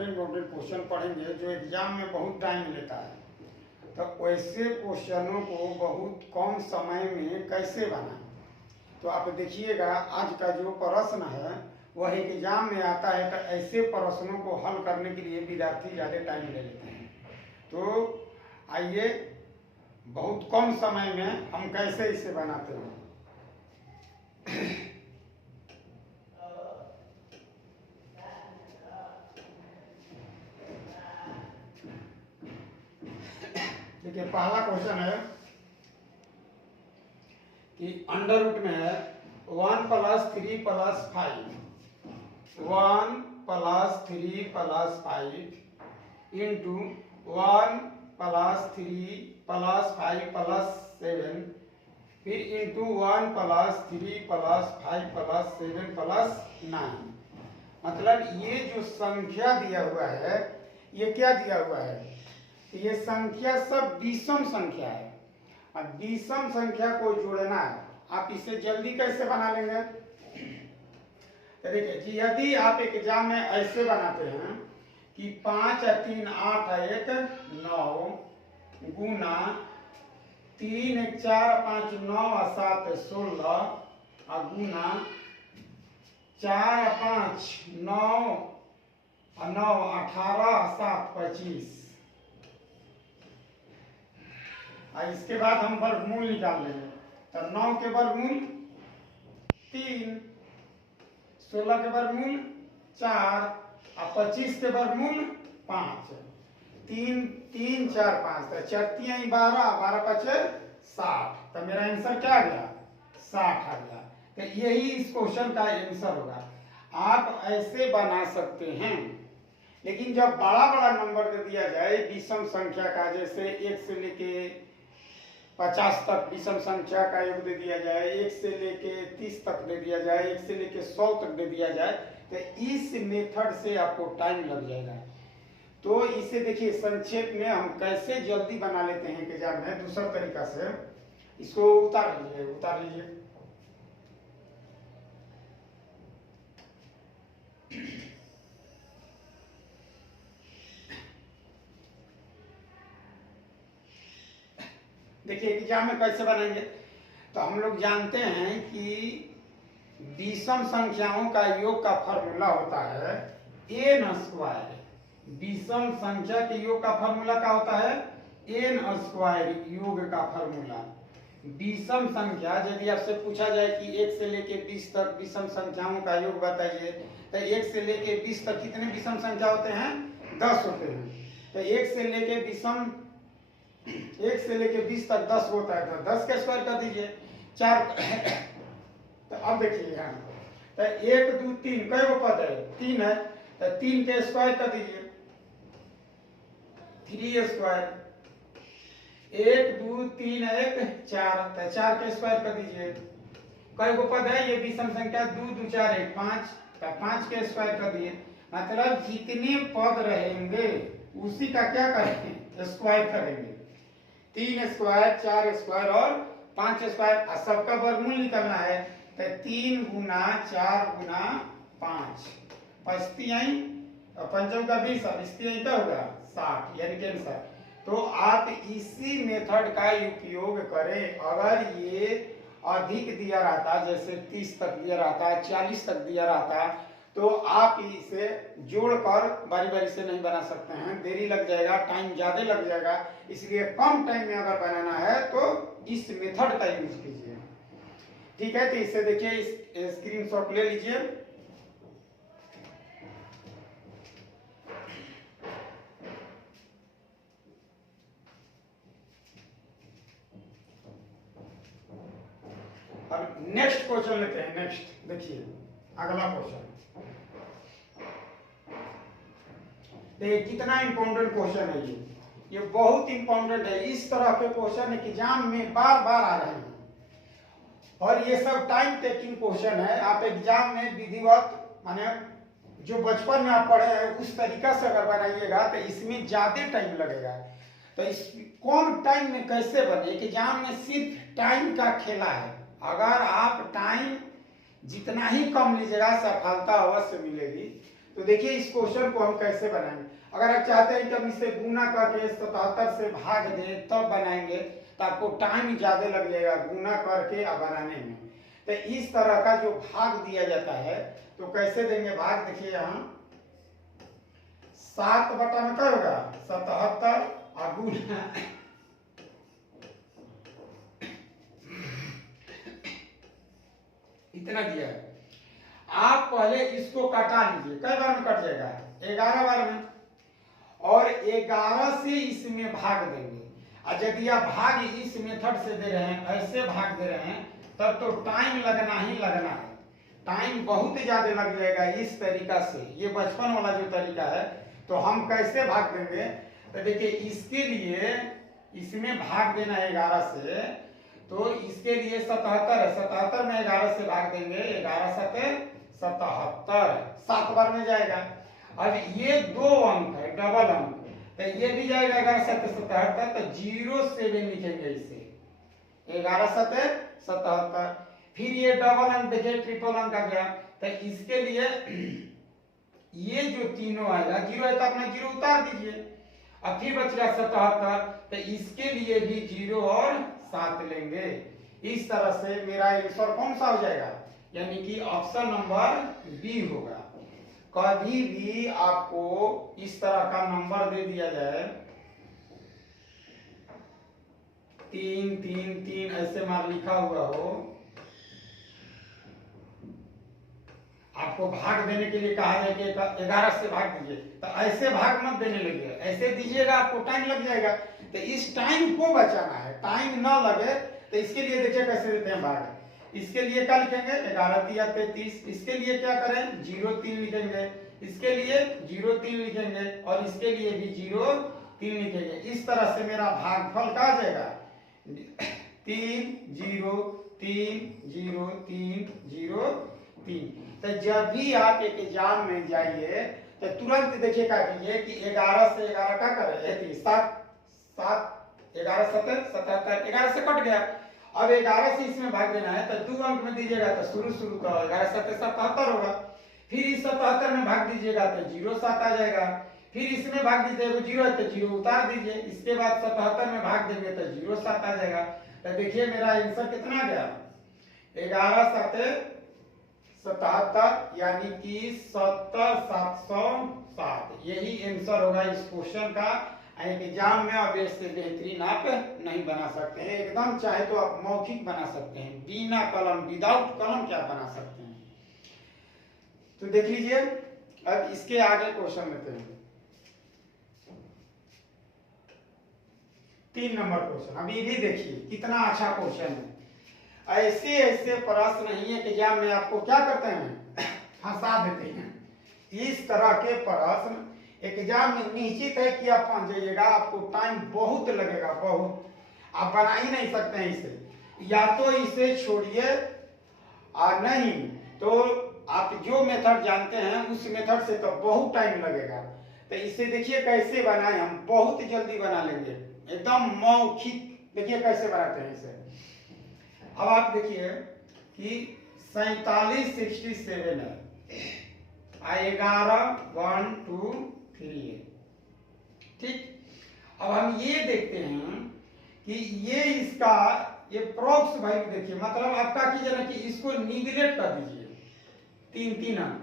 Important question पढ़ेंगे जो exam में बहुत टाइम लेता है। तो वैसे क्वेश्चनों को बहुत कम समय में कैसे बनाएं, तो आप देखिएगा आज का जो प्रश्न है वह एग्जाम में आता है। तो ऐसे प्रश्नों को हल करने के लिए विद्यार्थी ज़्यादा टाइम ले लेते हैं। तो आइए बहुत कम समय में हम कैसे इसे बनाते हैं। देखिए पहला क्वेश्चन है कि अंडर रूट में है 1 + 3 + 5, 1 + 3 + 5 इंटू 1 + 3 + 5 + 7, फिर इंटू 1 + 3 + 5 + 7 + 9। मतलब ये जो संख्या दिया हुआ है ये क्या दिया हुआ है, ये संख्या सब विषम संख्या है। अब विषम संख्या को जोड़ना है, आप इसे जल्दी कैसे बना लेंगे। तो देखिए यदि आप एग्जाम में ऐसे बनाते हैं कि 5 × 3 = 8 × 1 = 9 गुना 3 × 4 = 5 = 9 और 7 = 16 और गुना 4 × 5 = 9 और 9 = 18 और 7 = 25। और इसके बाद हम वर्गमूल निकाल लेंगे। तो 9 के वर्गमूल 3, 16 के वर्गमूल 4 और 25 के वर्गमूल 5। 3 3 4 5 तो 4 × 12 12 × 5 = 60। तो मेरा आंसर क्या आ गया, 60 आ गया। तो यही इस क्वेश्चन का आंसर होगा। आप ऐसे बना सकते हैं, लेकिन जब बड़ा बड़ा नंबर दे दिया जाए विषम संख्या का, जैसे 1 से लेके 50 तक विषम संख्या का योग दे दिया जाए, 1 से लेके 30 तक दे दिया जाए, 1 से लेके 100 तक दे दिया जाए, तो इस मेथड से आपको टाइम लग जाएगा। तो इसे देखिए संक्षेप में हम कैसे जल्दी बना लेते हैं कि जब मैं दूसरा तरीका से इसको उतार लीजिए। देखिए एग्जाम में कैसे बनाएंगे। तो हम लोग जानते हैं कि विषम संख्याओं का योग का फॉर्मूला होता है n²। विषम संख्या के योग का फॉर्मूला क्या होता है, n² योग का फॉर्मूला। विषम संख्या यदि आपसे पूछा जाए कि 1 से लेके 20 तक विषम संख्याओं का योग बताइए, तो 1 से लेके 20 तक कितने विषम संख्या होते हैं, 10 होते हैं। तो 1 से लेके 20 तक 10 होता है, तो 10 के स्क्वायर कर दीजिए 4। तो अब देखिए यहाँ तो 1 2 3 कई गो पद है, 3 है, तो 3 के स्क्वायर कर दीजिए 3²। 1 2 3 1 4, तो 4 के स्क्वायर कर दीजिए। कई गो पद है, ये विषम संख्या 2 2 4 1 5, तो 5 के स्क्वायर कर दिए। मतलब जितने पद रहेंगे उसी का क्या करेंगे, स्क्वायर करेंगे। 3² 4² और 5², सबका वर्गमूल निकालना है। तो 3 × 4 × 5 25 आई और 5 का 20 और 20 क्या होगा 60, यानी कि आंसर। तो आप इसी मेथड का उपयोग करें। अगर ये अधिक दिया रहता, जैसे 30 तक दिया रहता, 40 तक दिया रहता, तो आप इसे जोड़कर बारी बारी से नहीं बना सकते हैं, देरी लग जाएगा, टाइम ज्यादा लग जाएगा। इसलिए कम टाइम में अगर बनाना है तो इस मेथड का यूज कीजिए। ठीक है, तो इसे देखिए, इस स्क्रीनशॉट ले लीजिए। अब नेक्स्ट क्वेश्चन लेते हैं। नेक्स्ट देखिए अगला क्वेश्चन, देखिए कितना इंपॉर्टेंट क्वेश्चन है ये बहुत इंपॉर्टेंट है। इस तरह के क्वेश्चन एग्जाम में बार बार आ रहे हैं और ये सब टाइम टेकिंग क्वेश्चन है। आप एग्जाम में विधिवत माने जो बचपन में आप पढ़े हैं उस तरीका से अगर बनाइएगा तो इसमें ज्यादा टाइम लगेगा। तो इस कौन टाइम में कैसे बने, एग्जाम में सिर्फ टाइम का खेला है। अगर आप टाइम जितना ही कम लीजिएगा सफलता अवश्य मिलेगी। तो देखिए इस क्वेश्चन को हम कैसे बनाएंगे। अगर आप चाहते हैं कि हम इसे गुना करके 77 से भाग दें तब बनाएंगे तो आपको टाइम ज्यादा लग जाएगा गुना करके और बनाने में। तो इस तरह का जो भाग दिया जाता है तो कैसे देंगे भाग, देखिए यहाँ 7 बटा में क्या होगा 77 और गुना इतना दिया है। आप पहले इसको कटा लीजिए, कई बार में कट जाएगा 11 बार में, और 11 से इसमें भाग देंगे। और यदि आप भाग इस मेथड से दे रहे हैं, ऐसे भाग दे रहे हैं, तब तो टाइम लगना ही लगना है, टाइम बहुत ज्यादा लग जाएगा इस तरीका से। ये बचपन वाला जो तरीका है, तो हम कैसे भाग देंगे, तो देखिए इसके लिए इसमें भाग देना है 11 से, तो इसके लिए 77 है, 77 में 11 से भाग देंगे, 11 7 77, 7 बार में जाएगा। अब ये 2 अंक है, डबल अंक, तो ये भी जाएगा 11 7 77, तो 07 लिखेंगे इसे, 11 7 77। फिर ये डबल अंक देखिए ट्रिपल अंक आ गया, तो इसके लिए ये जो तीनों आएगा, 0 है तो अपना 0 उतार दीजिए। अब फिर बच गया 77, तो इसके लिए भी 0 और 7 लेंगे। इस तरह से मेरा आंसर कौन सा हो जाएगा, यानी कि ऑप्शन नंबर बी होगा। कभी भी आपको इस तरह का नंबर दे दिया जाए 3 3 3 ऐसे मार लिखा हुआ हो, आपको भाग देने के लिए कहा जाए कि 11 से भाग दीजिए, तो ऐसे भाग मत देने लगे, ऐसे दीजिएगा आपको टाइम लग जाएगा। तो इस टाइम को बचाना है, टाइम ना लगे, तो इसके लिए देखिए कैसे देते हैं भाग। इसके लिए क्या लिखेंगे 11 3 33, इसके लिए क्या करें 0 3 लिखेंगे, इसके लिए 0 3 लिखेंगे, और इसके लिए भी 0 3 लिखेंगे। इस तरह से मेरा भागफल क्या आ जाएगा 3 0 3 0 3 0 3। तो जब भी आप एक एग्जाम में जाइए तो तुरंत देखिए क्या कीजिए कि 11 से 11 का करें 7 7 11 7 77, 11 से कट गया। अब 11 से इसमें भाग देना है, तो 2 अंक में दीजिएगा तो शुरू का 11 7 77 होगा। फिर इस 77 में भाग दीजिएगा तो 0 7 आ जाएगा। फिर इसमें भाग दीजिएगा 0 है तो 0 उतार दीजिए। इसके बाद 77 में भाग देंगे तो 0 7 आ जाएगा। तो देखिए मेरा आंसर कितना गया 11 7 77, यानी कि 70 707। यही आंसर होगा इस क्वेश्चन का। एग्जाम में आप इससे बेहतरीन आप नहीं बना सकते हैं, एकदम चाहे तो आप मौखिक बना सकते हैं, बिना कलम विदाउट कलम क्या बना सकते हैं। तो देख लीजिए अब इसके आगे क्वेश्चन लेते हैं 3 नंबर क्वेश्चन। अभी भी देखिए कितना अच्छा क्वेश्चन है। ऐसे ऐसे प्रश्न नहीं है कि एग्जाम में आपको क्या करते हैं फंसा देते हैं। इस तरह के प्रश्न एग्जाम में निश्चित है कि आप फंस जाइएगा, आपको टाइम बहुत लगेगा, बहुत, आप बना ही नहीं सकते हैं इसे। या तो इसे छोड़िए और नहीं तो आप जो मेथड जानते हैं उस मेथड से तो बहुत टाइम लगेगा। तो इसे देखिए कैसे बनाए, हम बहुत जल्दी बना लेंगे, एकदम मौखिक। देखिए कैसे बनाते हैं इसे। अब आप देखिए कि 47 67 है, 11 1 2 3 है, ठीक। अब हम ये देखते हैं कि ये इसका ये प्रोक्स वैल्यू देखिए, मतलब आपका कीजिए ना कि इसको निगलेक्ट कर दीजिए 3 अंक,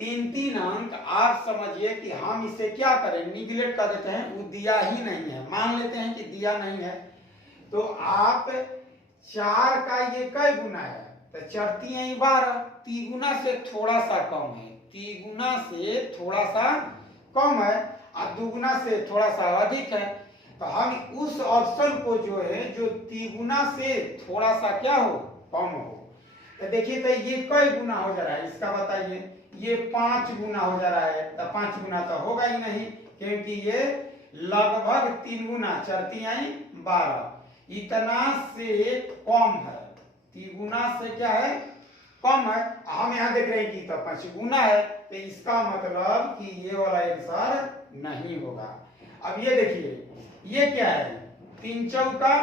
3 अंक। आप समझिए कि हम इसे क्या करें, निगलेक्ट कर देते हैं, वो दिया ही नहीं है, मान लेते हैं कि दिया नहीं है। तो आप 4 का ये कई गुना है, तो 4 3 12, 3 गुना से थोड़ा सा कम है, 3 गुना से थोड़ा सा कम है, और 2 गुना से थोड़ा सा अधिक है। तो हम उस ऑप्शन को जो है जो 3 गुना से थोड़ा सा क्या हो कम हो। तो देखिए तो ये कई गुना हो जा रहा है इसका बताइए, ये 5 गुना हो जा रहा है। तो 5 गुना तो होगा ही नहीं, क्योंकि ये लगभग 3 गुना, 4 3 12 इतना से कम है, 3 गुना से क्या है कम है। हम यहाँ देख रहे हैं कि तो 5 गुना है, तो इसका मतलब कि ये वाला आंसर नहीं होगा। अब ये देखिए ये क्या है 3 चौका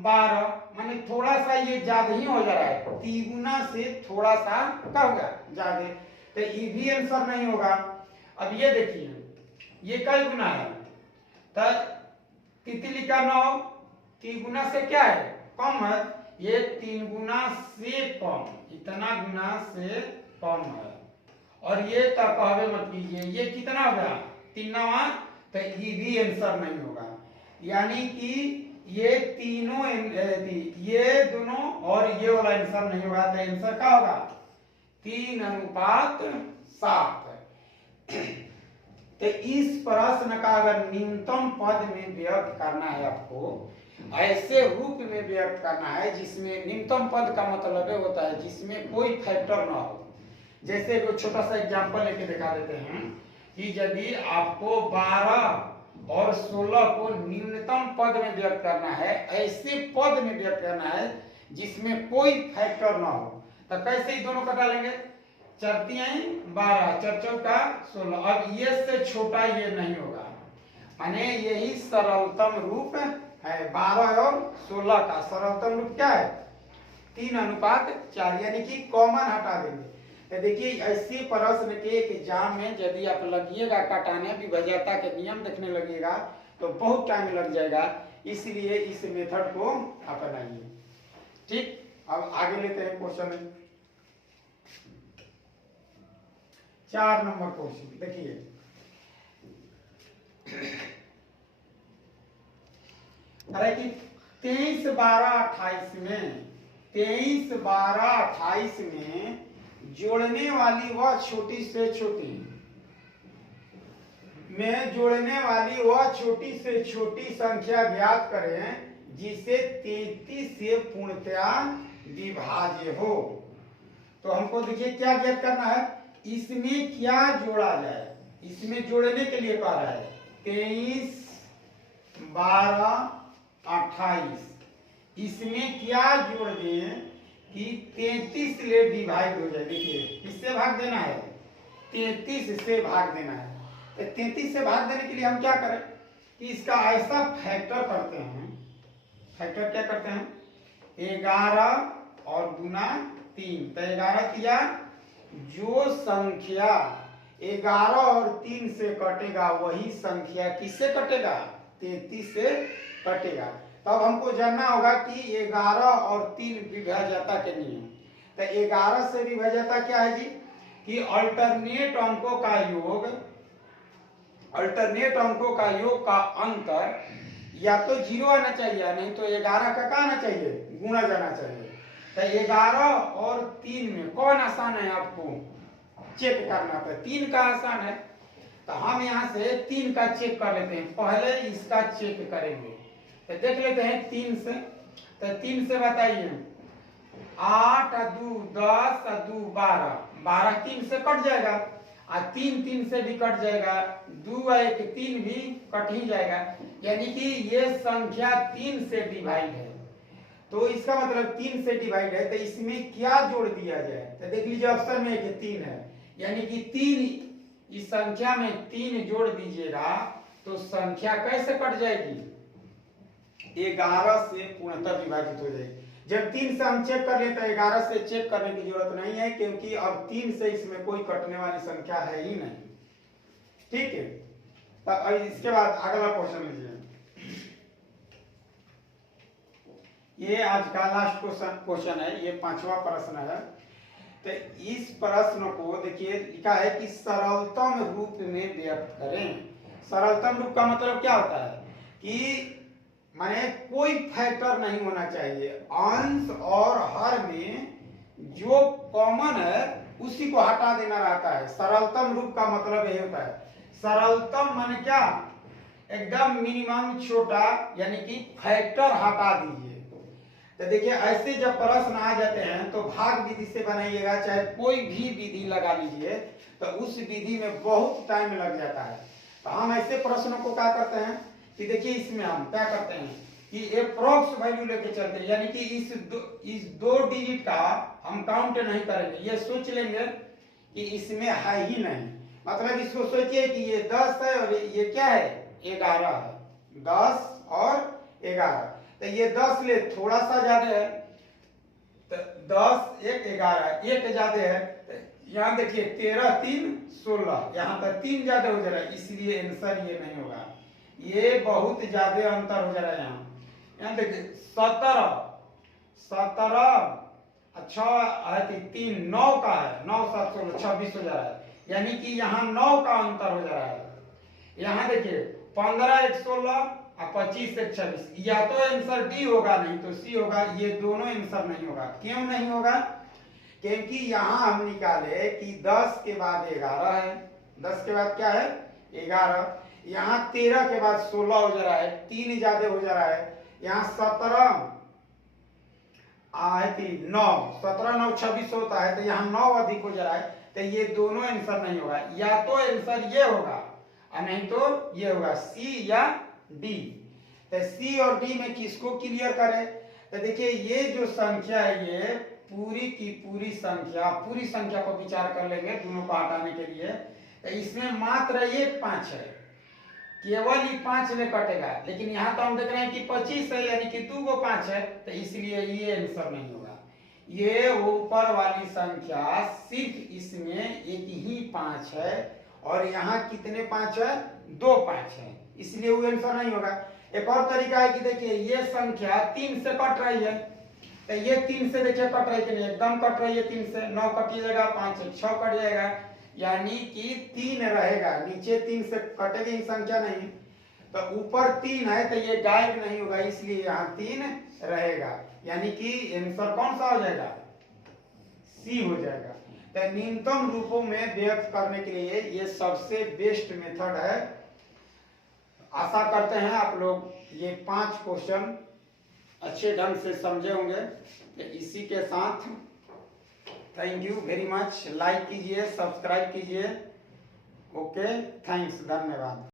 12, माने थोड़ा सा ये ज्यादा ही हो जा रहा है, 3 गुना से थोड़ा सा क्या होगा ज्यादा। तो ये भी आंसर नहीं होगा। अब ये देखिए ये कई गुना है, तो तितली का 9 3 गुना से क्या है कम है, ये 3 गुना से कम, इतना गुना से कम है। और ये तक कहवे मत कीजिए, ये कितना हो गया 3 9, तो ये भी आंसर नहीं होगा। यानी कि ये तीनों ये दोनों और ये वाला आंसर नहीं होगा। तो आंसर क्या होगा 3:7। तो इस प्रश्न का अगर न्यूनतम पद में व्यक्त करना है आपको, ऐसे रूप में व्यक्त करना है जिसमें न्यूनतम पद का मतलब होता है जिसमें कोई फैक्टर ना हो। जैसे कोई छोटा सा एग्जांपल लेके दिखा देते हैं कि यदि आपको 12 और 16 को न्यूनतम पद में व्यक्त करना है, ऐसे पद में व्यक्त करना है जिसमें कोई फैक्टर ना हो, तो कैसे ही दोनों का डालेंगे, 4 3 12 4 4 16। अब ये से छोटा ये नहीं होगा, माने यही सरलतम रूप है। 12 और 16 का सरलतम रूप क्या है 3:4, यानी कि कॉमन हटा देंगे। तो देखिए ऐसे प्रश्न के एग्जाम में यदि आप लगिएगा कटाने विभाज्यता के नियम देखने लगेगा तो बहुत टाइम लग जाएगा, इसलिए इस मेथड को अपनाइए। ठीक, अब आगे लेते हैं क्वेश्चन 4 नंबर क्वेश्चन। देखिए अरे कि 23 12 28 में 23 12 28 में जोड़ने वाली वह छोटी से छोटी में जोड़ने वाली वह छोटी से छोटी संख्या ज्ञात करें जिसे 33 से पूर्णतया विभाज्य हो। तो हमको देखिए क्या ज्ञात करना है, इसमें क्या जोड़ा जाए, इसमें जोड़ने के लिए कह रहा है 23 12 28, इसमें क्या जोड़ दें कि 33 ले डिवाइड हो जाए। देखिए किससे भाग देना है 33 से भाग देना है। तो 33 से भाग देने के लिए हम क्या करें कि इसका ऐसा फैक्टर करते हैं, फैक्टर क्या करते हैं 11 और गुना 3। तो 11 किया, जो संख्या 11 और 3 से कटेगा वही संख्या किससे कटेगा 33 से कटेगा। तब हमको जानना होगा कि 11 और 3 विभाज्यता के नियम। तो 11 से विभाज्यता क्या है जी कि अल्टरनेट अंकों का योग, अल्टरनेट अंकों का योग का अंतर या तो 0 आना चाहिए, नहीं तो 11 का क्या आना चाहिए गुणा जाना चाहिए। तो 11 और 3 में कौन आसान है आपको चेक करना, तो 3 का आसान है। तो हम यहाँ से 3 का चेक कर लेते हैं, पहले इसका चेक करेंगे। तो देख लेते हैं 3 से। तो 3 से बताइए 8 2 10 2 12, 12 3 से कट जाएगा, और 3 3 से भी कट जाएगा, 2 1 3 भी कट ही जाएगा, यानी कि ये संख्या 3 से डिवाइड है। तो इसका मतलब 3 से डिवाइड है, तो इसमें क्या जोड़ दिया जाए। तो देख लीजिए ऑप्शन में एक 3 है, यानी कि 3 इस संख्या में 3 जोड़ दीजिएगा तो संख्या कैसे कट जाएगी 11 से पूर्णतः विभाजित हो जाएगी। जब 3 से हम चेक कर लेते हैं, 11 से चेक करने की जरूरत नहीं है क्योंकि अब 3 से इसमें कोई कटने वाली संख्या है ही नहीं। ठीक है, तो इसके बाद अगला क्वेश्चन लीजिए। ये आज का लास्ट क्वेश्चन है, ये 5वां प्रश्न है। तो इस प्रश्न को देखिए लिखा है कि सरलतम रूप में व्यक्त करें। सरलतम रूप का मतलब क्या होता है कि माने कोई फैक्टर नहीं होना चाहिए, अंश और हर में जो कॉमन है उसी को हटा देना रहता है। सरलतम रूप का मतलब यही होता है। सरलतम माने क्या एकदम मिनिमम छोटा, यानी कि फैक्टर हटा दीजिए। तो देखिए ऐसे जब प्रश्न आ जाते हैं तो भाग विधि से बनाइएगा, चाहे कोई भी विधि लगा लीजिए, तो उस विधि में बहुत टाइम लग जाता है। तो हम ऐसे प्रश्नों को क्या करते हैं कि देखिए इसमें हम क्या करते हैं कि एप्रोक्स वैल्यू लेके चलते हैं, यानी कि इस दो डिजिट का हम काउंट नहीं करेंगे, ये सोच लेंगे कि इसमें है ही नहीं। मतलब इसको सोचिए कि ये 10 है और ये क्या है 11 है, 10 और 11। तो ये 10 ले थोड़ा सा ज्यादा है, तो 10 1 11 1 ज्यादा है, यहाँ देखिए 13 3 16, यहाँ पर 3 ज्यादा हो जा रहा है, इसलिए आंसर ये नहीं होगा। ये बहुत ज्यादा अंतर हो जा रहा है यहाँ देखिए 17 अच्छा है कि 3 9 का है, 9 7 16 26 हो जा रहा है, यानी कि यहाँ 9 का अंतर हो जा रहा है। यहाँ देखिए 15 1 16 और 25 1 26, या तो आंसर डी होगा नहीं तो सी होगा, ये दोनों आंसर नहीं होगा। क्यों नहीं होगा? क्योंकि यहाँ हम निकाले कि 10 के बाद 11 है, 10 के बाद क्या है 11, यहाँ 13 के बाद 16 हो जा रहा है, 3 ज्यादा हो जा रहा है, यहाँ 17 है कि 9 17 9 26 होता है, तो यहाँ 9 अधिक हो जा रहा है, तो ये दोनों आंसर नहीं होगा। या तो आंसर ये होगा और नहीं तो ये होगा, सी या डी। तो सी और डी में किसको क्लियर करें? तो देखिए ये जो संख्या है ये पूरी की पूरी संख्या को विचार कर लेंगे दोनों को हटाने के लिए। तो इसमें मात्र एक 5 है, केवल ही 5 में कटेगा, लेकिन यहाँ तो हम देख रहे हैं कि 25 है, यानी कि 2 को 5 है, तो इसलिए ये आंसर नहीं होगा। ये ऊपर वाली संख्या सिर्फ इसमें एक ही 5 है और यहाँ कितने 5 है 2 5 है, इसलिए वो आंसर नहीं होगा। एक और तरीका है कि देखिए ये संख्या 3 से कट रही है, तो ये 3 से देखिए कट रही है, एकदम कट रही है 3 से, 9 कट जाएगा, 5 1 6 कट जाएगा, यानी कि 3 रहेगा, नीचे 3 से कटेगी संख्या नहीं, तो ऊपर 3 है तो ये गायब नहीं होगा, इसलिए यहाँ 3 रहेगा, यानी कि आंसर कौन सा हो जाएगा? सी हो जाएगा। तो न्यूनतम रूपों में व्यक्त करने के लिए ये सबसे बेस्ट मेथड है। आशा करते हैं आप लोग ये 5 क्वेश्चन अच्छे ढंग से समझे होंगे। तो इसी के साथ thank you very much, like कीजिए, सब्सक्राइब कीजिए। ओके, थैंक्स, धन्यवाद।